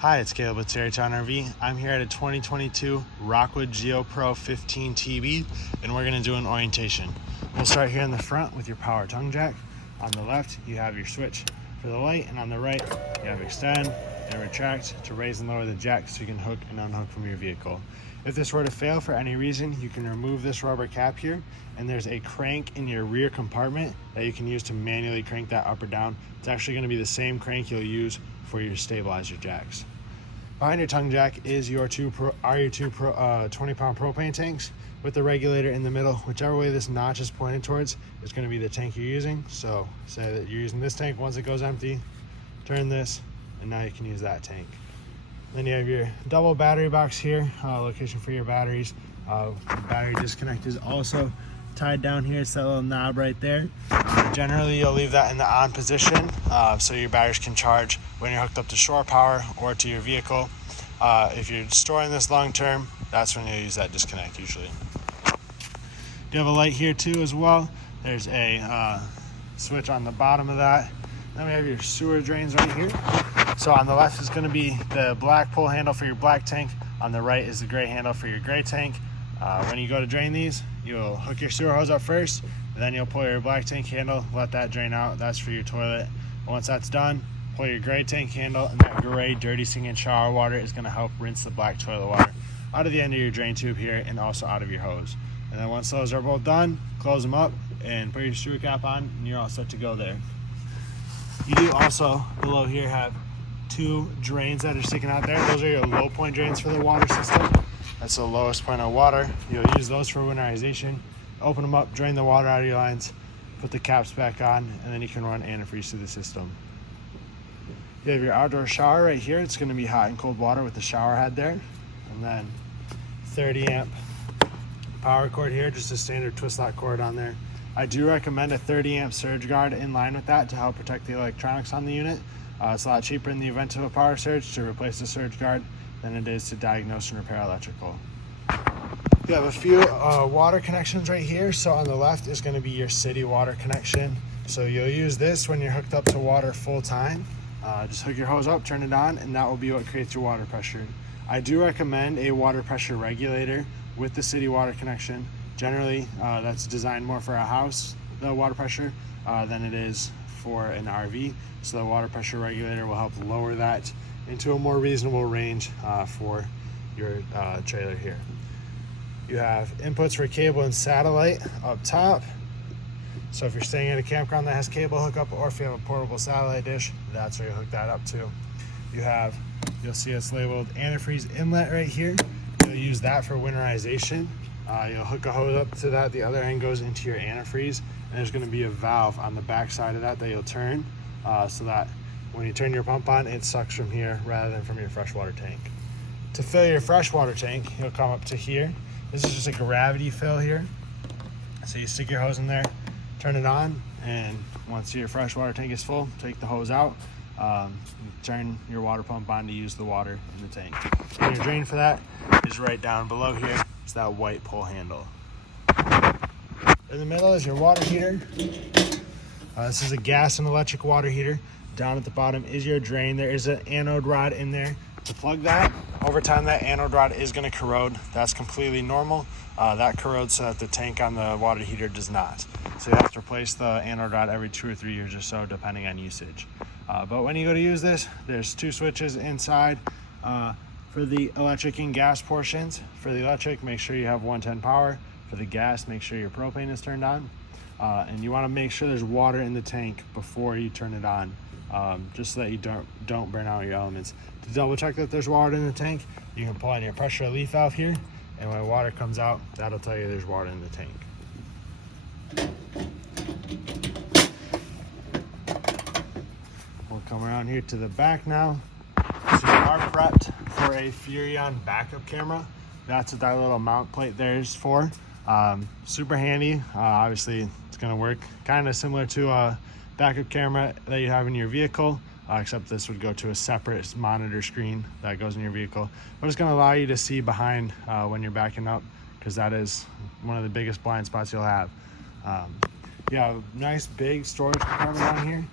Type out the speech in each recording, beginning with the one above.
Hi, it's Caleb with Terrytown RV. I'm here at a 2022 Rockwood GeoPro 15 TB, and we're going to do an orientation. We'll start here in the front with your power tongue jack. On the left, you have your switch for the light, and on the right, you have extend and retract to raise and lower the jack so you can hook and unhook from your vehicle. If this were to fail for any reason, you can remove this rubber cap here, and there's a crank in your rear compartment that you can use to manually crank that up or down. It's actually going to be the same crank you'll use for your stabilizer jacks. Behind your tongue jack is your two 20-pound propane tanks with the regulator in the middle. Whichever way this notch is pointed towards is going to be the tank you're using. So say that you're using this tank. Once it goes empty, turn this, and now you can use that tank. Then you have your double battery box here, location for your batteries. The battery disconnect is also tied down here. It's that little knob right there. Generally, you'll leave that in the on position so your batteries can charge when you're hooked up to shore power or to your vehicle. If you're storing this long term, that's when you'll use that disconnect usually. You have a light here too as well. There's a switch on the bottom of that. Then we have your sewer drains right here. So on the left is going to be the black pull handle for your black tank. On the right is the gray handle for your gray tank. When you go to drain these, you'll hook your sewer hose up first, and then you'll pull your black tank handle, let that drain out. That's for your toilet. Once that's done, pull your gray tank handle, and that gray dirty sinking shower water is going to help rinse the black toilet water out of the end of your drain tube here and also out of your hose. And then once those are both done, close them up and put your sewer cap on, and you're all set to go there. You do also, below here, have two drains that are sticking out there. Those are your low point drains for the water system. That's the lowest point of water. You'll use those for winterization. Open them up, drain the water out of your lines, put the caps back on, and then you can run antifreeze through the system. You have your outdoor shower right here. It's going to be hot and cold water with the shower head there. And then 30 amp power cord here, just a standard twist lock cord on there. I do recommend a 30 amp surge guard in line with that to help protect the electronics on the unit. It's a lot cheaper in the event of a power surge to replace the surge guard than it is to diagnose and repair electrical. You have a few water connections right here. So on the left is going to be your city water connection. So you'll use this when you're hooked up to water full time. Just hook your hose up, turn it on, and that will be what creates your water pressure. I do recommend a water pressure regulator with the city water connection. Generally, that's designed more for a house, the water pressure, than it is for an RV. So the water pressure regulator will help lower that into a more reasonable range for your trailer here. You have inputs for cable and satellite up top. So if you're staying at a campground that has cable hookup, or if you have a portable satellite dish, that's where you hook that up to. You'll see it's labeled antifreeze inlet right here. You'll use that for winterization. You'll hook a hose up to that. The other end goes into your antifreeze, and there's going to be a valve on the back side of that you'll turn so that when you turn your pump on, it sucks from here rather than from your freshwater tank. To fill your freshwater tank, you'll come up to here. This is just a gravity fill here. So you stick your hose in there, turn it on, and once your freshwater tank is full, take the hose out, turn your water pump on to use the water in the tank. And your drain for that is right down below here. It's that white pull handle. In the middle is your water heater. This is a gas and electric water heater. Down at the bottom is your drain. There is an anode rod in there to plug that. Over time, that anode rod is going to corrode. That's completely normal. That corrodes so that the tank on the water heater does not. So you have to replace the anode rod every 2 or 3 years or so, depending on usage. But when you go to use this, there's two switches inside for the electric and gas portions. For the electric, make sure you have 110 power. For the gas, make sure your propane is turned on. And you want to make sure there's water in the tank before you turn it on, just so that you don't burn out your elements. To double check that there's water in the tank, you can pull on your pressure relief valve here, and when water comes out, that'll tell you there's water in the tank. We'll come around here to the back now. So you are prepped for a Furrion backup camera. That's what that little mount plate there is for. Super handy. Obviously, it's going to work kind of similar to a backup camera that you have in your vehicle, except this would go to a separate monitor screen that goes in your vehicle. But it's going to allow you to see behind when you're backing up, because that is one of the biggest blind spots you'll have. You have a nice big storage compartment on here.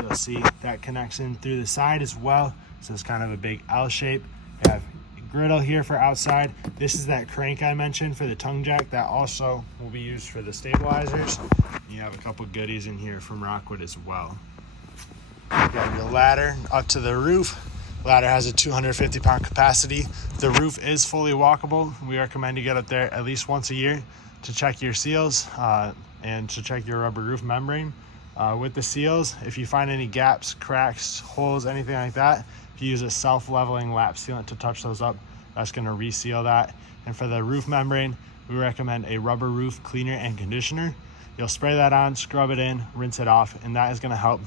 You'll see that connection through the side as well So it's kind of a big L shape. You have griddle here for outside. This is that crank I mentioned for the tongue jack that also will be used for the stabilizers. You have a couple goodies in here from Rockwood as well. You got your ladder up to the roof. Ladder has a 250-pound capacity. The roof is fully walkable. We recommend you get up there at least once a year to check your seals and to check your rubber roof membrane. With the seals, if you find any gaps, cracks, holes, anything like that, if you use a self-leveling lap sealant to touch those up, that's going to reseal that. And for the roof membrane, we recommend a rubber roof cleaner and conditioner. You'll spray that on, scrub it in, rinse it off, and that is going to help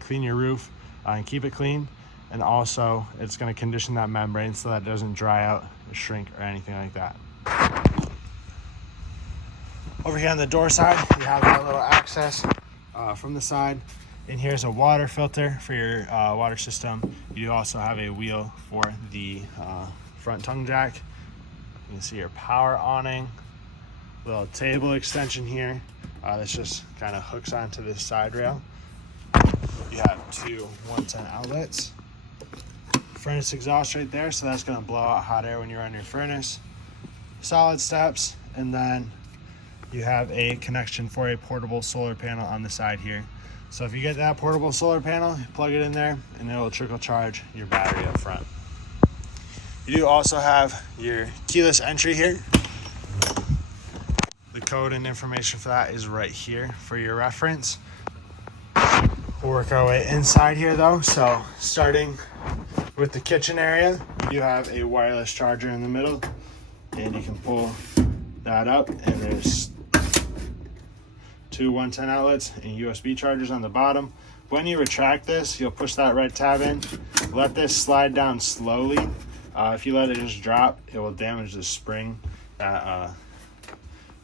clean your roof and keep it clean. And also, it's going to condition that membrane so that it doesn't dry out, or shrink, or anything like that. Over here on the door side, you have that little access from the side. And here's a water filter for your water system. You also have a wheel for the front tongue jack. You can see your power awning, little table extension here. This just kind of hooks onto this side rail. You have two 110 outlets. Furnace exhaust right there, so that's going to blow out hot air when you run your furnace. Solid steps, and then you have a connection for a portable solar panel on the side here. So if you get that portable solar panel, you plug it in there and it will trickle charge your battery up front. You do also have your keyless entry here. The code and information for that is right here for your reference. We'll work our way inside here though. So starting with the kitchen area, you have a wireless charger in the middle, and you can pull that up, and there's two 110 outlets and USB chargers on the bottom. When you retract this, you'll push that red tab in, let this slide down slowly. If you let it just drop, it will damage the spring that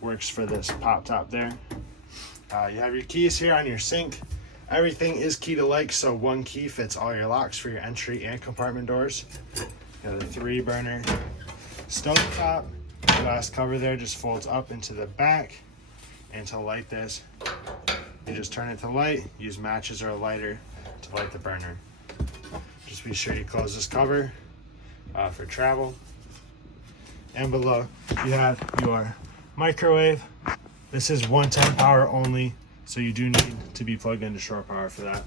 works for this pop top there. You have your keys here on your sink. Everything is key to like, so one key fits all your locks for your entry and compartment doors. You have a 3-burner stove top. The glass cover there just folds up into the back. And to light this, you just turn it to light, use matches or a lighter to light the burner. Just be sure you close this cover for travel. And below, you have your microwave. This is 110 power only, so you do need to be plugged into shore power for that.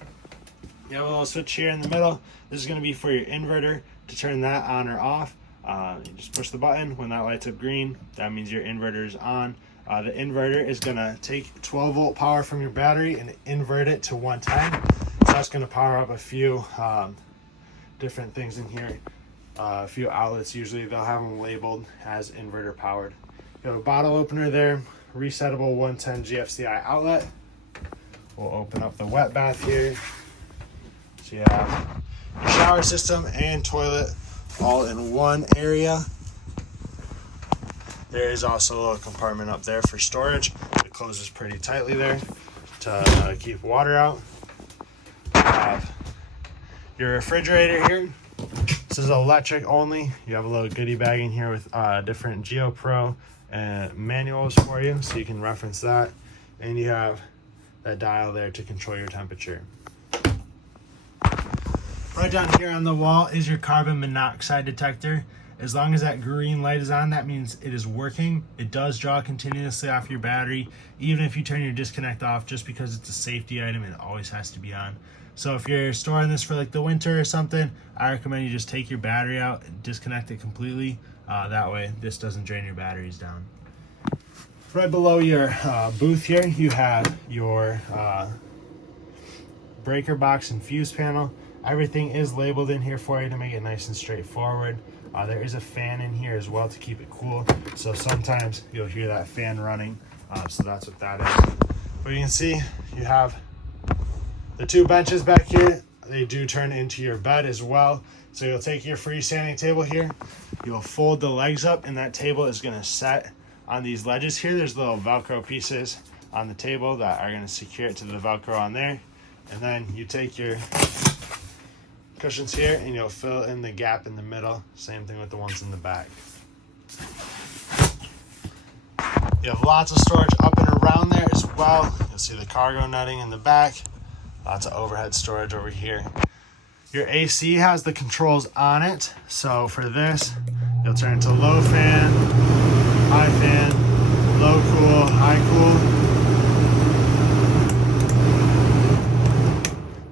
You have a little switch here in the middle. This is going to be for your inverter to turn that on or off. You just push the button. When that lights up green, that means your inverter is on. The inverter is going to take 12 volt power from your battery and invert it to 110. So that's going to power up a few different things in here. A few outlets, usually they'll have them labeled as inverter powered. You have a bottle opener there, resettable 110 GFCI outlet. We'll open up the wet bath here. So you have your shower system and toilet all in one area. There is also a little compartment up there for storage. It closes pretty tightly there to keep water out. You have your refrigerator here. This is electric only. You have a little goodie bag in here with different GeoPro manuals for you, so you can reference that. And you have that dial there to control your temperature. Right down here on the wall is your carbon monoxide detector. As long as that green light is on, that means it is working. It does draw continuously off your battery. Even if you turn your disconnect off, just because it's a safety item, it always has to be on. So if you're storing this for like the winter or something, I recommend you just take your battery out and disconnect it completely. That way this doesn't drain your batteries down. Right below your booth here, you have your breaker box and fuse panel. Everything is labeled in here for you to make it nice and straightforward. There is a fan in here as well to keep it cool. So sometimes you'll hear that fan running. So that's what that is. But you can see you have the two benches back here. They do turn into your bed as well. So you'll take your freestanding table here. You'll fold the legs up, and that table is going to set on these ledges here. There's little Velcro pieces on the table that are going to secure it to the Velcro on there. And then you take your cushions here and you'll fill in the gap in the middle. Same thing with the ones in the back. You have lots of storage up and around there as well. You'll see the cargo netting in the back. Lots of overhead storage over here. Your AC has the controls on it. So for this, you'll turn it to low fan, high fan, low cool, high cool.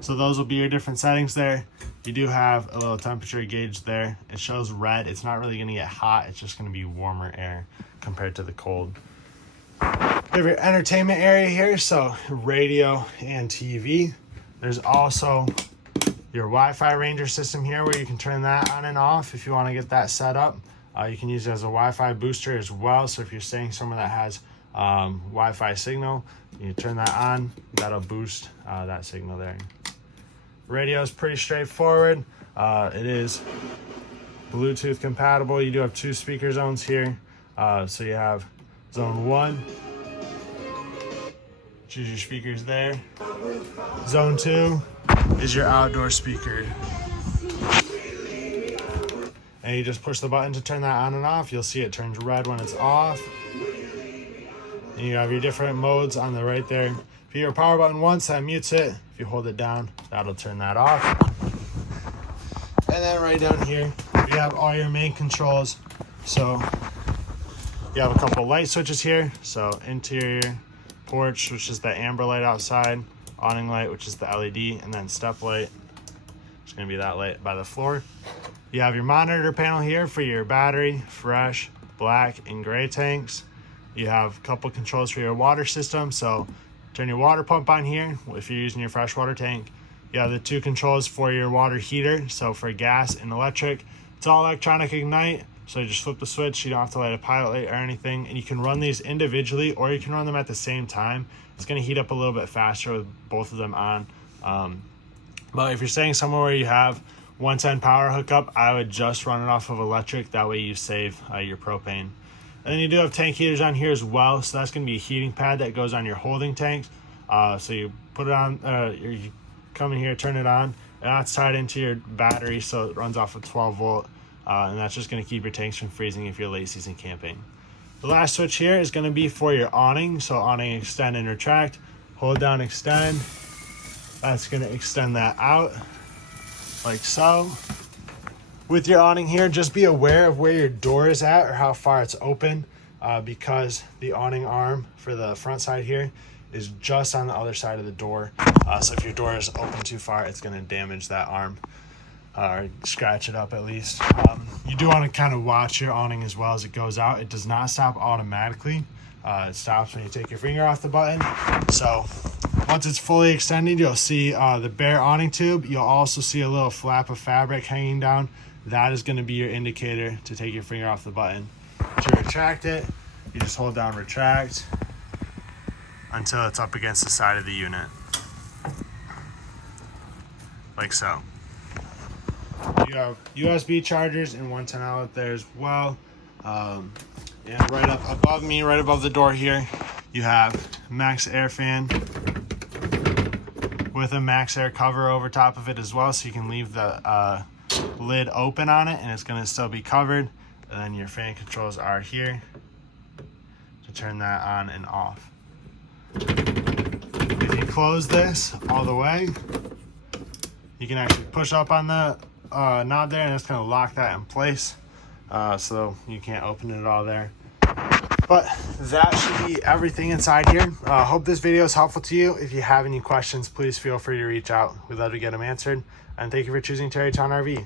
So those will be your different settings there. You do have a little temperature gauge there. It shows red. It's not really gonna get hot. It's just gonna be warmer air compared to the cold. You have your entertainment area here, so radio and TV. There's also your Wi-Fi Ranger system here where you can turn that on and off if you want to get that set up. You can use it as a Wi-Fi booster as well. So if you're staying somewhere that has Wi-Fi signal, you turn that on, that'll boost that signal there. Radio is pretty straightforward. It is Bluetooth compatible. You do have 2 speaker zones here. So you have zone 1. Choose your speakers there. Zone 2 is your outdoor speaker. And you just push the button to turn that on and off. You'll see it turns red when it's off. And you have your different modes on the right there. If you hit your power button once, that mutes it. If you hold it down, that'll turn that off. And then right down here, you have all your main controls. So you have a couple light switches here. So interior, porch, which is the amber light outside, awning light, which is the LED, and then step light, which is going to be that light by the floor. You have your monitor panel here for your battery, fresh, black, and gray tanks. You have a couple controls for your water system, so turn your water pump on here if you're using your freshwater tank. You have the 2 controls for your water heater, so for gas and electric. It's all electronic ignite, so you just flip the switch. You don't have to light a pilot light or anything, and you can run these individually or you can run them at the same time. It's going to heat up a little bit faster with both of them on. But if you're staying somewhere where you have 110 power hookup, I would just run it off of electric. That way you save your propane. And then you do have tank heaters on here as well. So that's going to be a heating pad that goes on your holding tanks. So you put it on, you come in here, turn it on, and that's tied into your battery. So it runs off of 12 volt. And that's just going to keep your tanks from freezing if you're late season camping. The last switch here is going to be for your awning. So awning extend and retract. Hold down extend. That's going to extend that out like so. With your awning here, just be aware of where your door is at or how far it's open, because the awning arm for the front side here is just on the other side of the door. So if your door is open too far, it's going to damage that arm. Or scratch it up at least. You do want to kind of watch your awning as well as it goes out. It does not stop automatically. It stops when you take your finger off the button. So once it's fully extended, you'll see the bare awning tube. You'll also see a little flap of fabric hanging down. That is going to be your indicator to take your finger off the button. To retract it, you just hold down retract until it's up against the side of the unit. Like so. You have USB chargers and 110 outlet there as well. And right up above me, right above the door here, you have Max Air fan with a Max Air cover over top of it as well, so you can leave the lid open on it and it's going to still be covered. And then your fan controls are here to turn that on and off. If you close this all the way, you can actually push up on the knob there and it's going to lock that in place, so you can't open it all there. But that should be everything inside here. Hope this video is helpful to you. If you have any questions, please feel free to reach out. We'd love to get them answered. And thank you for choosing Terrytown RV.